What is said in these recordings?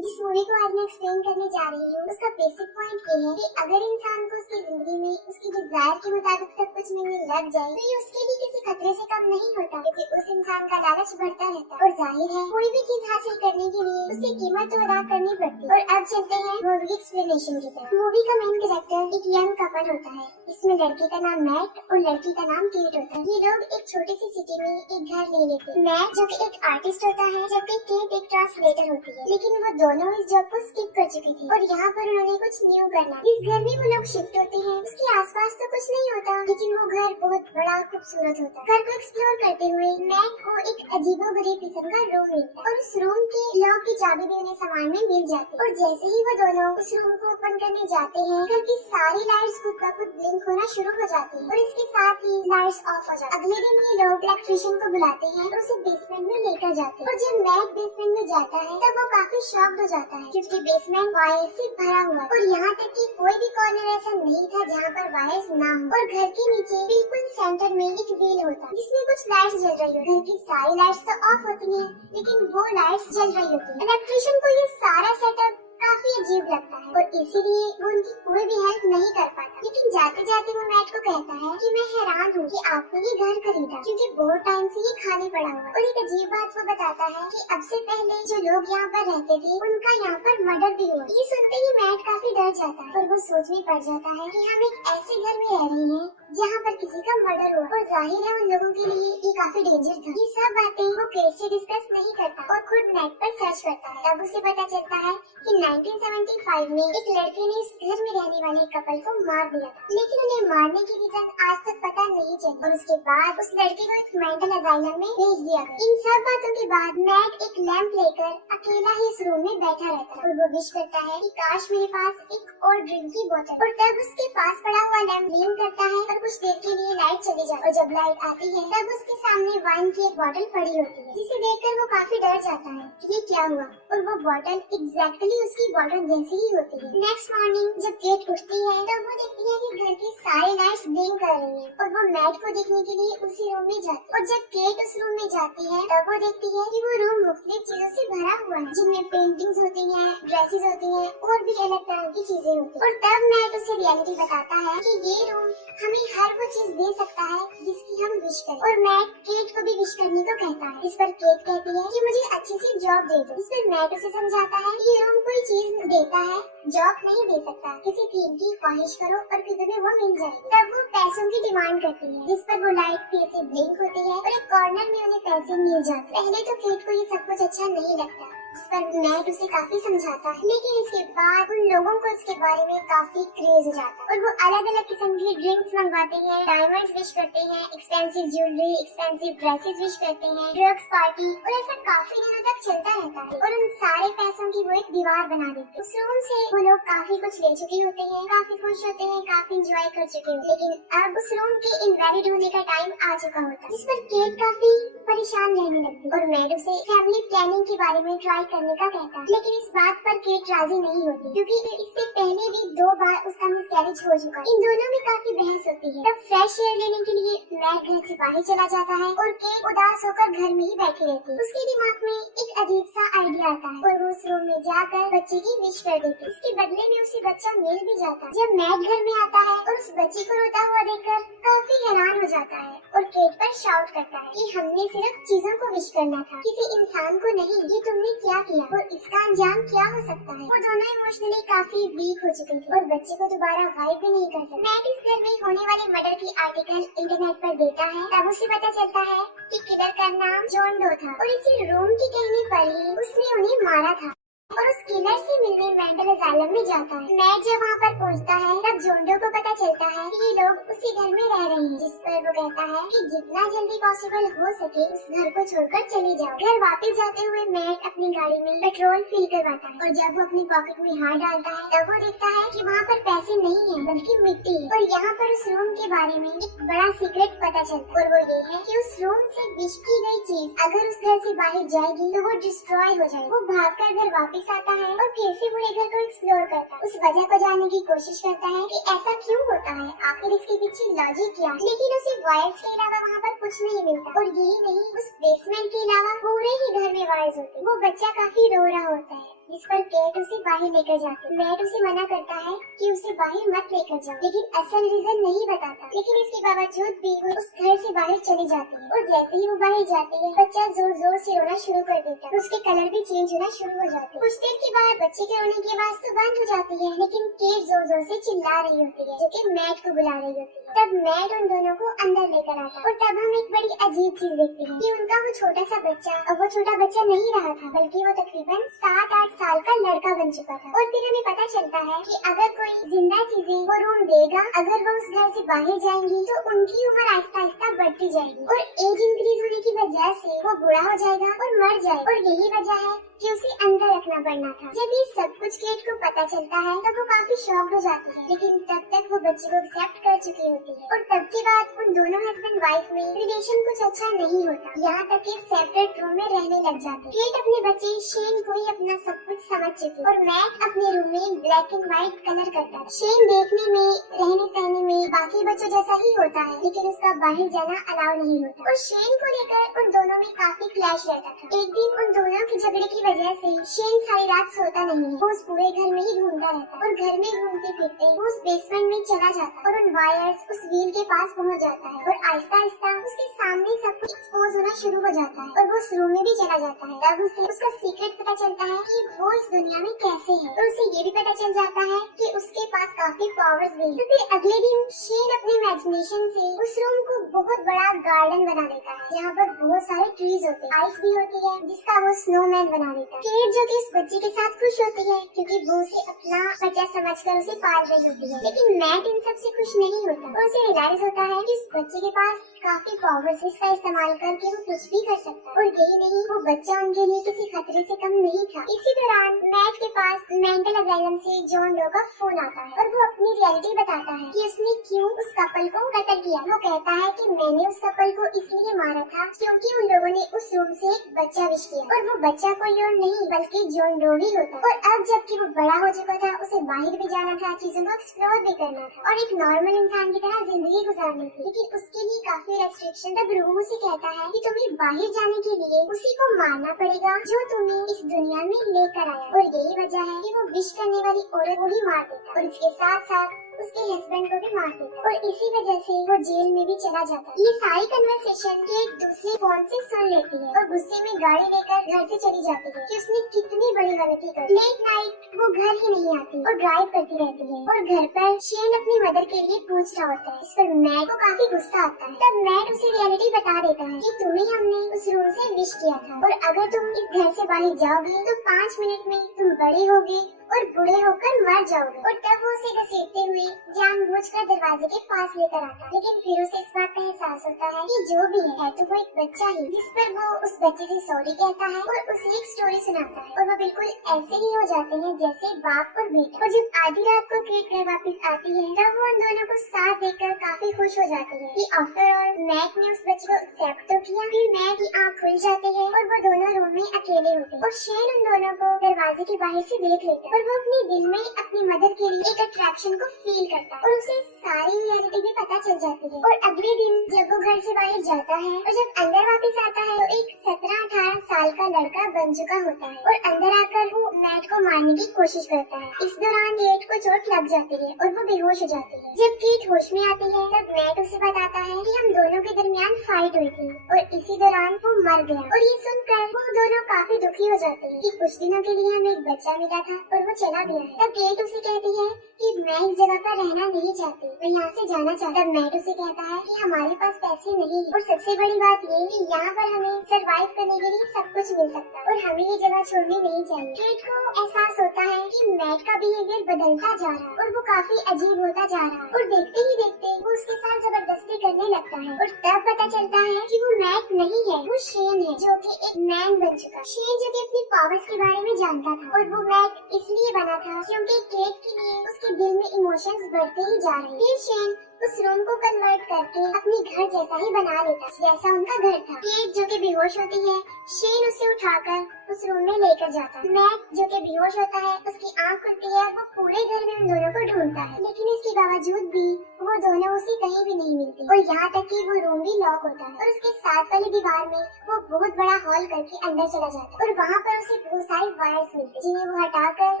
जिस मूवी को आज मैं एक्सप्लेन करने जा रही हूँ उसका बेसिक पॉइंट ये है कि अगर इंसान को उसकी जिंदगी में उसकी डिजायर के मुताबिक सब कुछ मिलने लग जाए तो ये उसके लिए किसी खतरे से कम नहीं होता, क्योंकि उस इंसान का लालच बढ़ता रहता है और जाहिर है कोई भी चीज हासिल करने के लिए उससे कीमत तो अदा करनी पड़ती है। और अब चलते हैं मूवी की एक्सप्लेनेशन की तरफ। मूवी का मेन कैरेक्टर एक यंग कपल होता है। इसमें लड़के का नाम मैट और लड़की का नाम केट होता है। ये लोग एक छोटी सी सिटी में एक घर ले लेते हैं। मैट जो कि एक आर्टिस्ट होता है जबकि केट एक ट्रांसलेटर होती है, लेकिन वो दोनों इस जॉब को स्किप कर चुके थे और यहाँ पर उन्होंने कुछ न्यू करना। जिस घर में वो लोग शिफ्ट होते हैं उसके आसपास तो कुछ नहीं होता, लेकिन वो घर बहुत बड़ा खूबसूरत होता है। घर को एक्सप्लोर करते हुए मैट को एक अजीबोगरीब किस्म का रूम मिलता है और उस रूम के लॉक की चाबी भी उन्हें सामान में मिल जाती है। और जैसे ही वो दोनों उस रूम को ओपन करने जाते हैं घर की सारी लाइट्स खुद ब खुद ब्लिंक होना शुरू हो जाती है और इसके साथ ही लाइट्स ऑफ हो जाती है। अगले दिन ये लोग इलेक्ट्रिशियन को बुलाते हैं और उसे बेसमेंट में लेकर जाते हैं। और जब मैट बेसमेंट में जाता है तब वो काफी शॉक्ड हो जाता है क्योंकि बेसमेंट वायर से भरा हुआ और यहाँ तक कि कोई भी कॉर्नर ऐसा नहीं था जहाँ पर वायर्स ना हो। और घर के नीचे बिल्कुल सेंटर में एक व्हील होता है जिसमें कुछ लाइट्स जल रही होती है। घर की सारी लाइट्स तो ऑफ होती हैं, लेकिन वो लाइट्स जल रही होती है। इलेक्ट्रिशियन को ये सारा सेटअप काफी अजीब लगता है और इसीलिए वो उनकी कोई भी हेल्प नहीं कर पाता। लेकिन जाते जाते वो मैट को कहता है कि मैं हैरान हूँ कि आपने ये घर खरीदा क्योंकि बहुत टाइम से ये खाली पड़ा हुआ। और एक अजीब बात वो बताता है कि अब से पहले जो लोग यहाँ पर रहते थे उनका यहाँ पर मर्डर भी हुआ। ये सुनते ही मैट काफी डर जाता है और वो सोच में पड़ जाता है कि हम एक ऐसे घर में रह रहे हैं जहाँ पर किसी का मर्डर हुआ और जाहिर है उन लोगों के लिए ये काफी डेंजर था। ये सब बातें वो केट से डिस्कस नहीं करता और खुद नेट पर सर्च करता है। तब उसे पता चलता है कि 1975 में एक लड़के ने इस घर में रहने वाले कपल को मार दिया था, लेकिन उन्हें मारने की रीजन आज तक पता नहीं चली और उसके बाद उस लड़के को एक मेंटल असाइलम में भेज दिया गया। इन सब बातों के बाद मैट एक लैंप लेकर अकेला ही इस रूम में बैठा रहता है और वो विश करता है कि काश मेरे पास एक और ड्रिंक की बोतल। और तब उसके पास पड़ा हुआ लैंप ब्लिंक करता है और कुछ देर के लिए लाइट चली जाती है और जब लाइट आती है तब उसके सामने वाइन की एक बोतल पड़ी होती है, जिसे देखकर वो काफी डर जाता है कि ये क्या हुआ। और वो बोतल एग्जैक्टली उसकी बोतल जैसी ही होती है। नेक्स्ट मॉर्निंग जब केट उठती है तब वो देखती है कि घर की सारी लाइट्स ब्लिंक कर रही हैं और वो मैट को देखने के लिए उसी रूम में जाती है। और जब केट उस रूम में जाती है तब वो देखती है कि वो रूम मुख्तलिफ चीजों से भरा हुआ है, जिनमें पेंटिंग्स होती हैं, ड्रेसेस होती हैं और भी अलग तरह की चीजें होती हैं। और तब मैट उसे रियलिटी बताता है कि ये रूम हमें हर वो चीज दे सकता है जिसकी हम विश करें। और मैट केट को भी विश करने को कहता है। इस पर केट कहती है कि मुझे अच्छी सी जॉब दे दो। इस पर मैट उसे समझाता है कि ये रूम कोई चीज देता है, जॉब नहीं दे सकता। किसी थीम की ख्वाहिश करो और फिर तुम्हें वो मिल जाएगी। तब वो पैसों की डिमांड करती है, जिस पर वो लाइट फिर से ब्लिंक होती है और एक कॉर्नर में उन्हें पैसे मिल जाते। पहले तो केट को ये सब कुछ अच्छा नहीं लगता, इस पर मैट उसे काफी समझाता है, लेकिन इसके बाद उन लोगों को इसके बारे में काफी क्रेज हो जाता है और वो अलग अलग किस्म की ड्रिंक्स मंगवाते हैं, डायमंड्स विश करते हैं, expensive jewellery, expensive dresses wish करते हैं, ड्रग्स पार्टी और ऐसा काफी दिनों तक चलता रहता है। और उन सारे पैसों की वो एक दीवार बना देते हैं। उस रूम से वो लोग काफी कुछ ले चुके होते हैं, काफी खुश होते हैं, काफी एंजॉय कर चुके होते हैं, लेकिन अब उस रूम के इनवैलिड होने का टाइम आ चुका होता है, जिस पर केट काफी परेशान रहने लगती है और मैट उसे फैमिली प्लानिंग के बारे में ट्राई करने का कहता है। लेकिन इस बात पर केट राजी नहीं होती क्योंकि इससे पहले भी 2 बार उसका मिसकैरेज हो चुका है। इन दोनों में काफी बहस होती है। तब फ्रेश एयर लेने के लिए मैट घर से बाहर चला जाता है और केट उदास होकर घर में ही बैठी रहती है। उसके दिमाग में एक अजीब सा आइडिया आता है और वो उस रूम में जाकर बच्चे की विश कर देती है। इसके बदले में उसे बच्चा मिल भी जाता है। जब मैट घर में आता है और उस बच्चे को रोता हुआ देखकर काफी हैरान हो जाता है और केट पर शाउट करता है कि हमने सिर्फ चीजों को विश करना था, किसी इंसान को नहीं। ये तुमने क्या किया और इसका अंजाम क्या हो सकता है। वो दोनों इमोशनली काफी वीक हो चुके थे और बच्चे को दोबारा गायब भी नहीं कर सकते। मैट इस घर में होने वाले मर्डर की आर्टिकल इंटरनेट पर देता है। तब उसे पता चलता है कि किलर का नाम जॉन डो था और इसी रूम के कहने पर ही उसने उन्हें मारा था और उस किलर से मिलने मेंटल असाइलम में जाता है। मैट जब वहाँ पर पहुँचता है तब जोंडो को पता चलता है कि ये लोग उसी घर में रह रहे हैं, जिस पर वो कहता है कि जितना जल्दी पॉसिबल हो सके उस घर को छोड़कर चले जाओ। घर वापस जाते हुए मैट अपनी गाड़ी में पेट्रोल फिल करवाता है और जब वो अपनी पॉकेट में हाथ डालता है तब वो देखता है कि वहाँ पर पैसे नहीं है बल्कि मिट्टी है। और यहाँ पर उस रूम के बारे में एक बड़ा सीक्रेट पता चलता है और वो ये है कि उस रूम से विश की गई चीज अगर उस घर से बाहर जाएगी तो वो डिस्ट्रॉय हो जाएगी। वो भागकर घर वापस आता है और फिर से पूरे घर को एक्सप्लोर करता है। उस वजह को जानने की कोशिश करता है कि ऐसा क्यों होता है, आखिर इसके पीछे लॉजिक क्या है। लेकिन उसे वायर्स के अलावा वहाँ पर कुछ नहीं मिलता और यही नहीं उस बेसमेंट के अलावा पूरे ही घर में वायर्स होते हैं। वो बच्चा काफी रो रहा होता है जिस पर केट उसे बाहर लेकर जाती है। मैट उसे मना करता है कि उसे बाहर मत लेकर जाओ, लेकिन असल रीजन नहीं बताता। लेकिन इसके बावजूद भी वो उस घर से बाहर चली जाती है और जैसे ही वो बाहर जाती है बच्चा जोर जोर से रोना शुरू कर देता है। उसके कलर भी चेंज होना शुरू हो जाते हैं। कुछ देर के बाद बच्चे के रोने की आवाज तो बंद हो जाती है, लेकिन केट जोर जोर से चिल्ला रही होती है, जो कि मैट को बुला रही होती है। तब मैट उन दोनों को अंदर लेकर आता है और तब हम एक बड़ी अजीब चीज देखते हैं कि उनका वो छोटा सा बच्चा अब वो छोटा बच्चा नहीं रहा था, बल्कि वो तकरीबन 7-8 साल का लड़का बन चुका था। और फिर हमें पता चलता है कि अगर कोई जिंदा चीजें वो रूम देगा, अगर वो उस घर से बाहर जाएंगी तो उनकी उम्र आहिस्ता आहिस्ता बढ़ती जाएगी और एज इंक्रीज होने की वजह से वो बूढ़ा हो जाएगा और मर जाएगा। और यही वजह है कि उसे अंदर रखना पड़ना था। जब ये सब कुछ केट को पता चलता है तब वो काफी शॉक्ड हो जाती है, लेकिन तब तक वो बच्चे को एक्सेप्ट कर चुकी होती है। और तब के बाद उन दोनों हस्बैंड वाइफ में रिलेशन कुछ अच्छा नहीं होता, यहाँ तक कि सेपरेट रूम में रहने लग जाते। केट अपने बच्चे शेन को ही अपना सब कुछ समझ चुकी और मैट अपने रूम में ब्लैक एंड व्हाइट कलर करता है। शेन देखने में, रहने सहने में बाकी बच्चों जैसा ही होता है, लेकिन उसका बाहर जाना अलाउ नहीं होता। और शेन को लेकर उन दोनों में काफी क्लैश रहता था। एक दिन उन दोनों के झगड़े की वजह से शेन सारी रात सोता नहीं है, वो उस पूरे घर में ही घूमता रहता है और घर में घूमते फिरते वो उस बेसमेंट में चला जाता है और उन वायर्स उस व्हील के पास पहुंच जाता है और आहिस्ता आहिस्ता उसके सामने सब कुछ एक्सपोज होना शुरू हो जाता है और वो उस रूम में भी चला जाता है। तब उसे उसका सीक्रेट पता चलता है कि वो इस दुनिया में कैसे है और उसे ये भी पता चल जाता है कि उसके पास काफी पावर्स भी है। तो फिर अगले दिन शेन अपने इमेजिनेशन से उस रूम को बहुत बड़ा गार्डन बना देता है, जहाँ पर बहुत सारे ट्रीज होते हैं, आइस भी होती है, जिसका वो स्नोमैन बना देता है। जो कि इस बच्चे के साथ खुश होती है क्योंकि वो उसे अपना बच्चा समझकर उसे पाल रही होती है। लेकिन मैट इन सब से खुश नहीं होता और उसे रियलाइज होता है कि इस बच्चे के पास काफी पावर्स, इसका इस्तेमाल करके वो कुछ भी कर सकता है। और यही नहीं, वो बच्चा उनके लिए किसी खतरे से कम नहीं था। इसी दौरान मैट के पास मेंटल असाइलम से जॉन डो का फोन आता है और वो अपनी रियलिटी बताता है कि उसने क्यों उस कपल को कत्ल किया। वो कहता है कि मैंने उस कपल को इसलिए मारा था क्योंकि उन लोगों ने उस रूम से एक बच्चा विश किया और वो बच्चा कोई और नहीं बल्कि जॉन डो ही होता। और अब जबकि वो बड़ा हो चुका था, उसे बाहर भी जाना था, चीजों को एक्सप्लोर भी करना था और एक नॉर्मल इंसान की तरह जिंदगी गुजारनी थी। लेकिन उसके लिए काफी रेस्ट्रिक्शन। तब रूम उसे कहता है कि तुम्हें बाहर जाने के लिए उसी को मारना पड़ेगा जो तुम्हें इस दुनिया में लेकर आया। और यही वजह है कि वो विश करने वाली औरत को ही मार देता और इसके साथ साथ उसके हस्बैंड को भी मार देता और इसी वजह से वो जेल में भी चला जाता है। ये सारी कन्वर्सेशन के एक दूसरे फोन से सुन लेती है और गुस्से में गाड़ी लेकर घर से चली जाती है कि उसने कितनी बड़ी गलती कर। लेट नाइट वो घर ही नहीं आती और ड्राइव करती रहती है और घर पर शेन अपनी मदर के लिए पूछ रहा होता है। इस पर मैट को काफी गुस्सा आता है। तब मैट उसे रियलिटी बता देता है कि तुम्हें हमने उस रूम से विश किया था और अगर तुम इस घर से बाहर जाओगे तो 5 मिनट में तुम बड़े होगे और बूढ़े होकर मर जाओगे। और तब वो उसे घसीटते हुए जानबूझकर दरवाजे के पास लेकर आता है। लेकिन फिर उसे इस बात का एहसास होता है कि जो भी है तो वो एक बच्चा ही, जिस पर वो उस बच्चे से सॉरी कहता है और उसे एक स्टोरी सुनाता है और वो बिल्कुल ऐसे ही हो जाते हैं जैसे बाप और बेटा। और जब आधी रात को केट घर वापस आती है तब वो उन दोनों को साथ देखकर काफी खुश हो जाती है कि आफ्टर ऑल मैट ने उस बच्चे को एक्सेप्ट तो किया। फिर मैट की आँख खुल जाती है और वो दोनों रूम में अकेले होते हैं और शेन उन दोनों को दरवाजे के बाहर से देख लेता है और वो अपने दिल में अपनी मदर के लिए एक अट्रैक्शन को फील करता है और उसे सारी रियलिटी भी पता चल जाती है। और अगले दिन जब वो घर से बाहर जाता है और जब अंदर वापस आता है तो एक 17-18 साल का लड़का बन चुका होता है और अंदर आकर वो मैट को मारने की कोशिश करता है। इस दौरान केट को चोट लग जाती है और वो बेहोश हो जाती है। जब केट होश में आती है तब मैट उसे बताता है कि हम दोनों के दरमियान फाइट हुई थी और इसी दौरान वो मर गया। और ये सुनकर वो दोनों काफी दुखी हो जाते हैं कि कुछ दिनों के लिए हमें एक बच्चा मिला था और वो चला गया है। तब केट उसे कहती है कि मैं इस जगह पर रहना नहीं चाहती, मैं यहाँ से जाना चाहता। मैट उसे कहता है कि हमारे पास पैसे नहीं है और सबसे बड़ी बात ये कि यहाँ पर हमें सरवाइव करने के लिए सब कुछ मिल सकता है और हमें ये जगह छोड़नी नहीं चाहिए। केट को एहसास होता है कि मैट का बिहेवियर बदलता जा रहा है और वो काफी अजीब होता जा रहा है और देखते ही देखते वो उसके साथ जबरदस्ती करने लगता है। और तब पता चलता है कि वो मैट नहीं है, वो शेन है जो कि एक मैन बन चुका। शेन जो कि अपनी पावर्स के बारे में जानता था और वो मैट इसलिए इसलिए बना था क्योंकि केट के लिए उसके दिल में इमोशंस बढ़ते ही जा रहे। फिर शेन उस रूम को कन्वर्ट करके अपने घर जैसा ही बना लेता जैसा उनका घर था। केट जो कि बेहोश होती है, शेन उसे उठाकर उस रूम में लेकर जाता है। मैट जो कि बेहोश होता है, उसकी आंख खुलती है, वो पूरे घर में उन दोनों को ढूंढता है, लेकिन इसके बावजूद भी वो दोनों उसे कहीं भी नहीं मिलते और यहाँ तक कि वो रूम भी लॉक होता है और उसके साथ वाली दीवार में वो बहुत बड़ा हॉल करके अंदर चला जाता है और वहाँ पर उसे बहुत सारी वायर्स मिलती जिन्हें वो हटाकर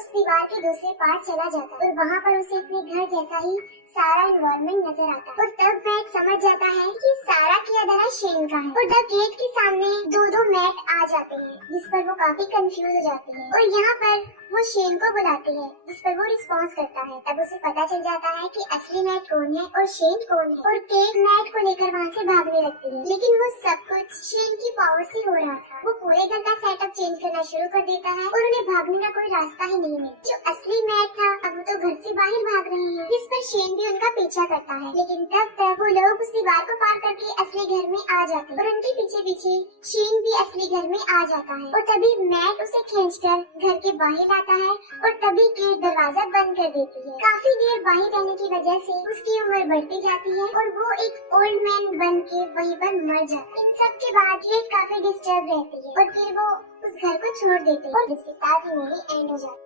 उस दीवार के दूसरे पार्ट चला जाता है और वहाँ पर उसे अपने घर जैसा ही सारा एनवायरनमेंट नजर आता है और तब मैट समझ जाता है कि सारा किया धरा शेन का है और तब गेट के सामने दो मैट आ जाते हैं जिस पर वो काफी कंफ्यूज हो जाती है और यहाँ पर वो शेन को बुलाती है जिस पर वो रिस्पॉन्स करता है। तब उसे पता चल जाता है कि असली मैट कौन है और शेन कौन है और केट मैट को लेकर वहाँ से भागने लगती है, लेकिन वो सब कुछ शेन की पावर से हो रहा था। वो पूरे घर का सेटअप चेंज करना शुरू कर देता है और उन्हें भागने का कोई रास्ता ही नहीं मिलता। जो असली मैट था अब वो तो घर से बाहर भाग रहे हैं, जिस पर शेन भी उनका पीछा करता है, लेकिन तब तक वो लोग उस दीवार को पार करके असली घर में आ जाते हैं और उनके पीछे पीछे शेन भी असली घर में आ जाता है और तभी मैट उसे खींचकर घर के बाहर आता है और तभी केट दरवाजा बंद कर देती है। काफी देर बाहर रहने की वजह से उसकी उम्र बढ़ती जाती है और वो एक ओल्ड मैन बन के वहीं पर मर जाता है। इन सब के बाद केट काफी डिस्टर्ब रहती है और फिर वो उस घर को छोड़ देती है और इसके साथ ही मूवी एंड हो जाती है।